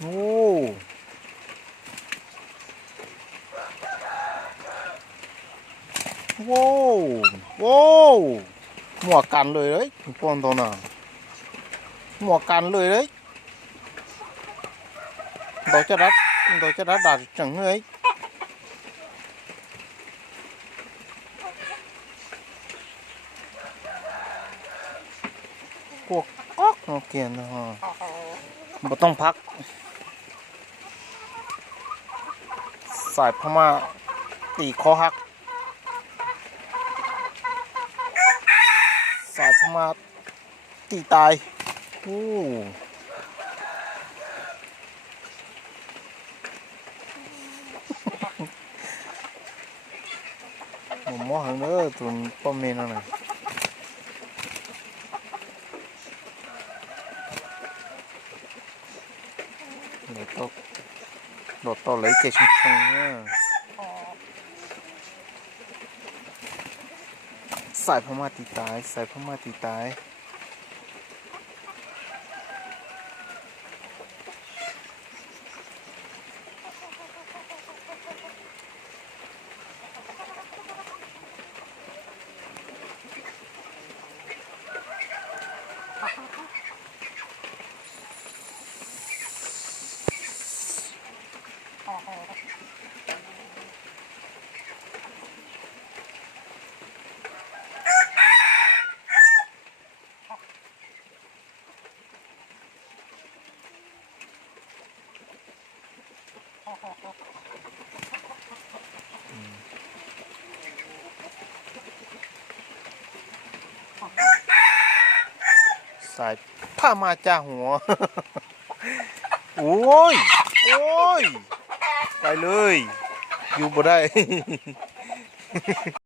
โอ้โว้โว้หมวกกันเลยđấy con to nàoหมวกกันเลยđấy tôi cho đã đạt chẳng ấy cuộc óc nó kìa nó một tôngพักสายพม่าตีคอหักสายพม่าตีตายโอ้ผมมองหางเด้อตัวป้อมเมนนั่นน่ะđột to lấy cây sung sung nhá sải phong ma tì tái sải phong ma tì táiสายผ้ามาจ้าหัว โอ้ย โอ้ย ไปเลย อยู่บ่ได้